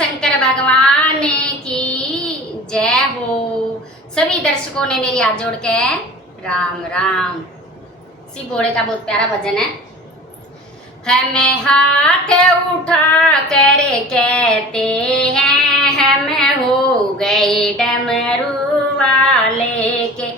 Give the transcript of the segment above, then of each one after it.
शंकर भगवान की जय हो। सभी दर्शकों ने मेरी हाथ जोड़ के राम राम। शिव भोले का बहुत प्यारा भजन है। हमें हाथ उठा कर कहते हैं हम हो गए डमरू वाले के।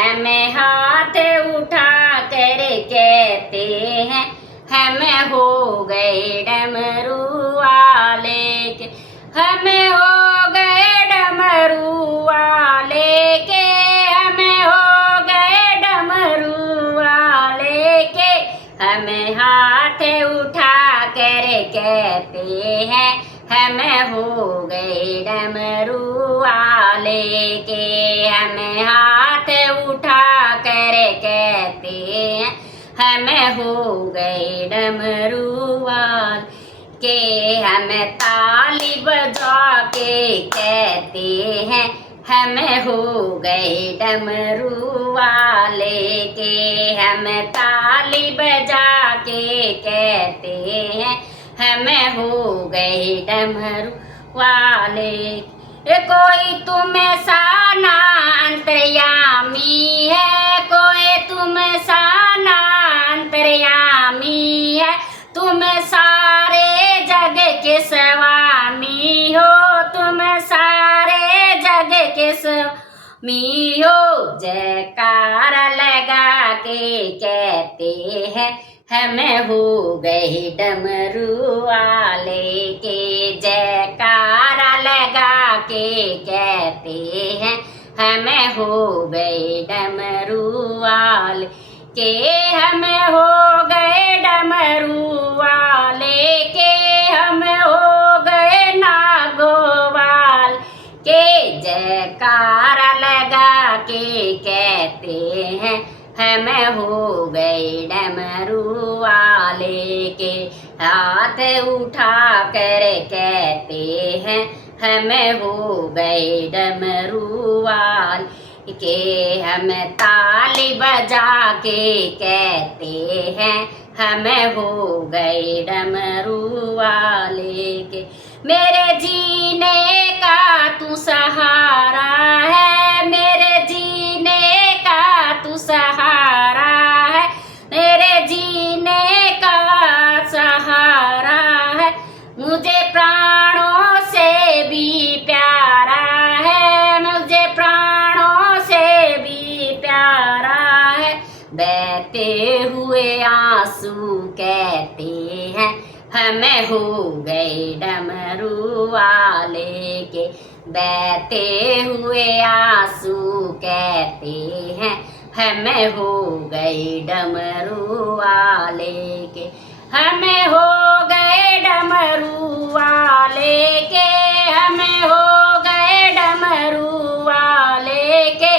हमें हाथ उठा कर कहते हैं हम हो गए डमरू वाले के। हम हो गए डमरू वाले के। हम हो गए डमरू वाले के। हमें हाथ उठा कर कहते हैं हम हो गए डमरू वाले के। हमें हाथ उठा कर कहते हैं हम हो गए डमरू वाले के। हम ताली बजा के कहते हैं हम हो गए डमरू वाले के। हम ताली बजा के कहते हैं हम हो गए डमरू वाले के। कोई तुम्हें साना अंतर्यामी है। कोई तुम्हें साना अंतर्यामी है। तुम सारे जग के स्वामी हो। तुम सारे जग के स्वामी हो। जयकार लगा के कहते हैं हम हो गए डमरू वाले के। जयकार लगा के कहते हैं हम हो गए डमरू वाले के। हम हो गए डमरू वाले के। हम हो गए नागोवाल के। जयकार लगा के कहते हैं हम हो गए डमरू वाले के। हाथ उठा कर कहते हैं हम हो गए डमरू वाले के। हम ताली बजा के कहते हैं हम हो गए डमरू वाले के। मेरे जीने का तू सहारा है। मेरे जीने का तू सहारा है। मेरे जीने का सहारा है। मुझे प्राणों से भी प्यारा है। मुझे प्राणों से भी प्यारा है। बहते हुए आंसू कहते हैं हम हो गए डमरू वाले के। बहते हुए आंसू कहते हैं हम हो गए डमरू वाले के। हम हो गए डमरू वाले के। हम हो गए डमरू वाले के।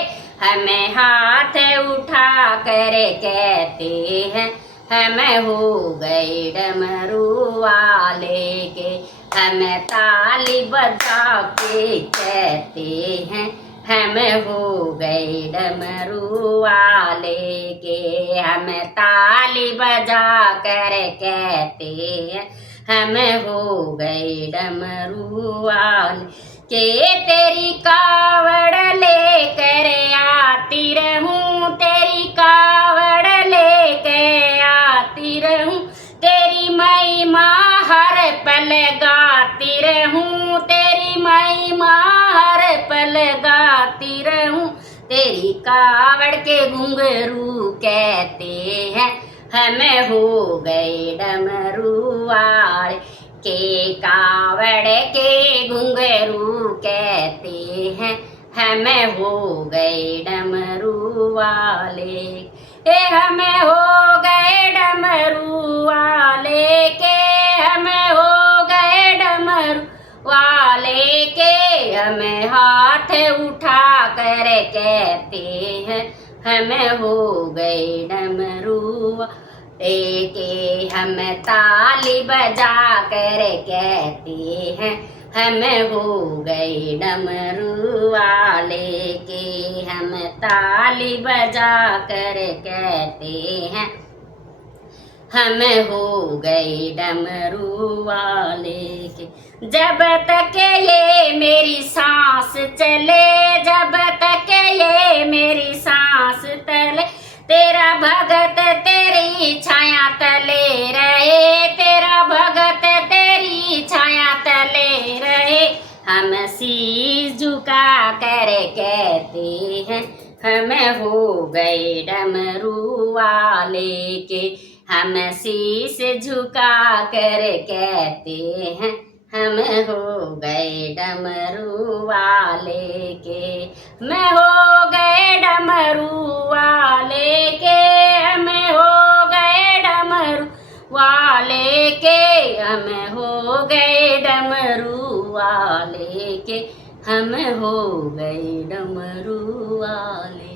हमें हाथ उठा कर कहते हैं हम हो गए डमरू वाले के। हम ताली बजा के कहते हैं हम हो गए डमरू वाले के। हम ताली बजा कर कहते हैं हम हो गए डमरू वाले के। तेरी कावड़ लेकर आती रहूं। तेरी कावड़ लेकर आती रहूं। तेरी महिमा हर पल गाती रहूं। तेरी महिमा हर पल गाती रहूं। तेरी कावड़ के घुंघरू कहते हैं हम हो गए डमरू वाले के। कावड़ के घुंघरू कहते हैं हम हो गए डमरू वाले के। हम हो गए डमरू वाले के। हम हो गए डमरू वाले के। हमें हाथ उठा कर कहते हैं हम हो गए डमरू वाले के। हम ताली बजा कर कहते हैं हम हो गए डमरू वाले के। हम ताली बजा कर कहते हैं हम हो गए डमरू वाले के। जब तक ये मेरी सांस चले, जब तक ये मेरी सांस तले, तेरा भगत तेरी छाया तले रहे, तेरा भगत तेरी छाया तले रहे। हम शीश झुका कर कहते हैं हम हो गए डमरू वाले के, हम शीश झुका कर कहते हैं हम हो गए डमरू वाले के, मैं हो गए डमरू वाले के, हम हो गए डमरू वाले के, हम हो गए डमरू वाले के, हम हो गए डमरू वाले।